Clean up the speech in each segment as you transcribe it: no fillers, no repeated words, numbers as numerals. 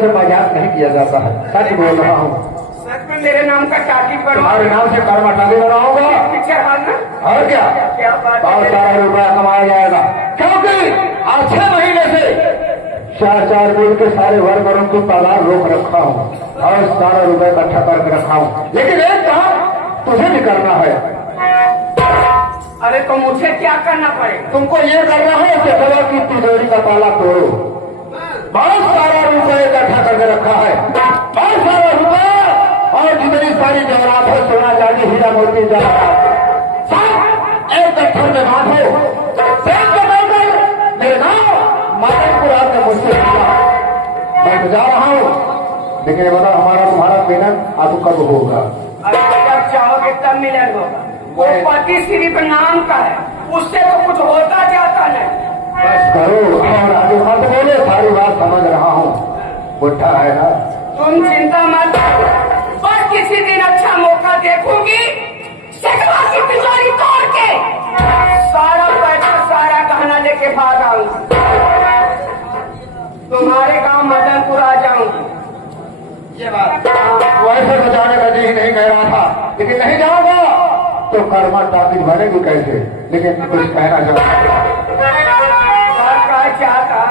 से मजाक नहीं किया जाता है, सच बोल रहा हूँ। सच में मेरे नाम का टाकी पर तुम्हारे नाम से कर्मा टाली बनाऊंगा पिक्चर हाल ना। और क्या क्या बात बहुत है। सारा रुपया कमाया जाएगा, क्योंकि आज 6 महीने से 4 मिल के सारे वर्करों की पगार रोक रखा हूँ और सारा रुपया इकट्ठा करके रखा हूँ। लेकिन एक काम तुझे भी करना है। अरे तो मुझे क्या करना पड़ेगा? तुमको ये करना है कि दवा की तिजोरी का ताला तोड़ो। बहुत सारा रुपया इकट्ठा करके रखा है, बहुत सारा रुपया और जितनी सारी जवाहरात है, सोना चांदी हीरा मोती सब एक गट्ठर में बांधो। मेरे गाँव मदनपुर आपने मुझसे मैं तो जा रहा हूँ, लेकिन ये बता हमारा तुम्हारा पेमेंट अब कब होगा? अरे जब चाहोगे तब मिलन होगा। वो पति सिर्फ नाम का है, उससे तो कुछ होता जाता नहीं। बस करो और आगे मत बोलो, सारी बात समझ रहा हूँ, बुढ़ा है ना। तुम चिंता मत करो, बस किसी दिन अच्छा मौका देखूंगी, सकवा की तिजोरी तोड़ के सारा पैसा सारा गहना लेके भाग आऊंगी, तुम्हारे गांव मदनपुर आ जाऊंगी। ये बात वैसे तो जाने का जी नहीं कह रहा था, लेकिन नहीं जाऊंगा तो कर्मा टापिक बनेगी कैसे? लेकिन कुछ कहना चाहता क्या था?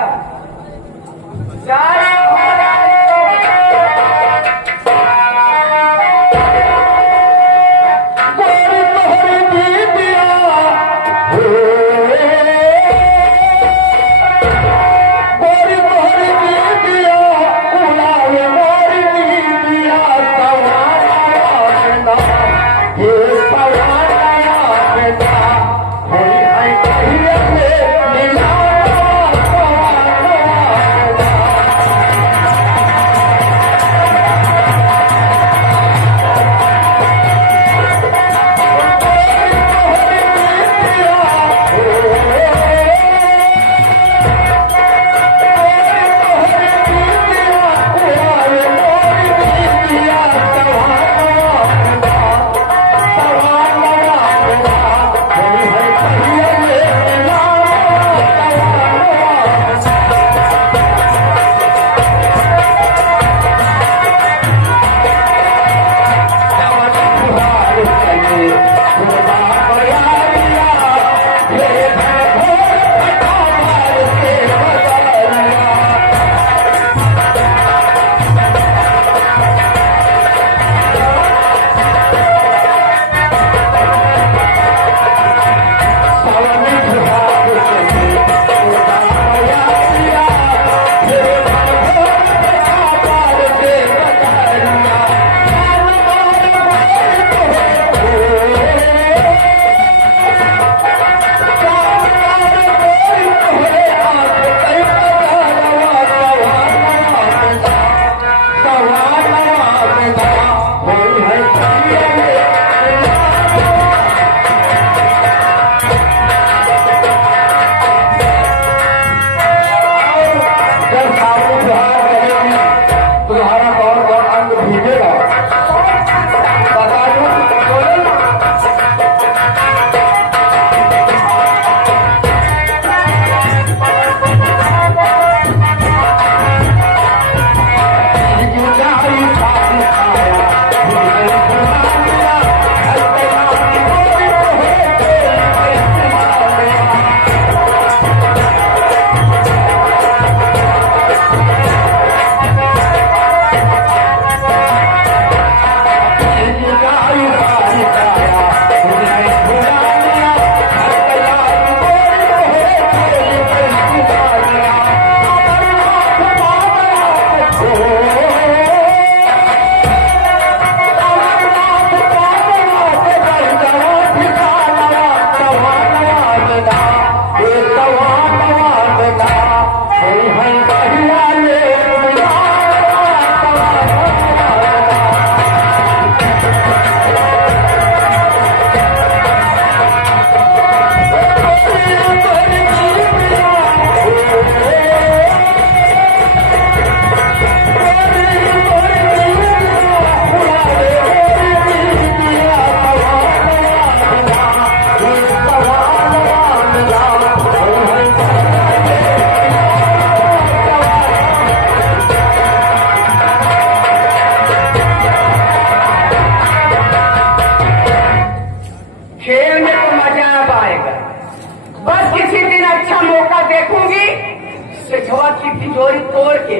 तिजोरी तोड़ के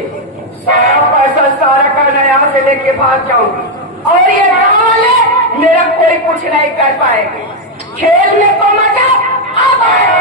सारा पैसा सारा का नया से लेके भाग जाऊंगी और ये गाँव वाले मेरा कोई कुछ नहीं कर पाएंगे। खेल में तो मजा अब आएगा।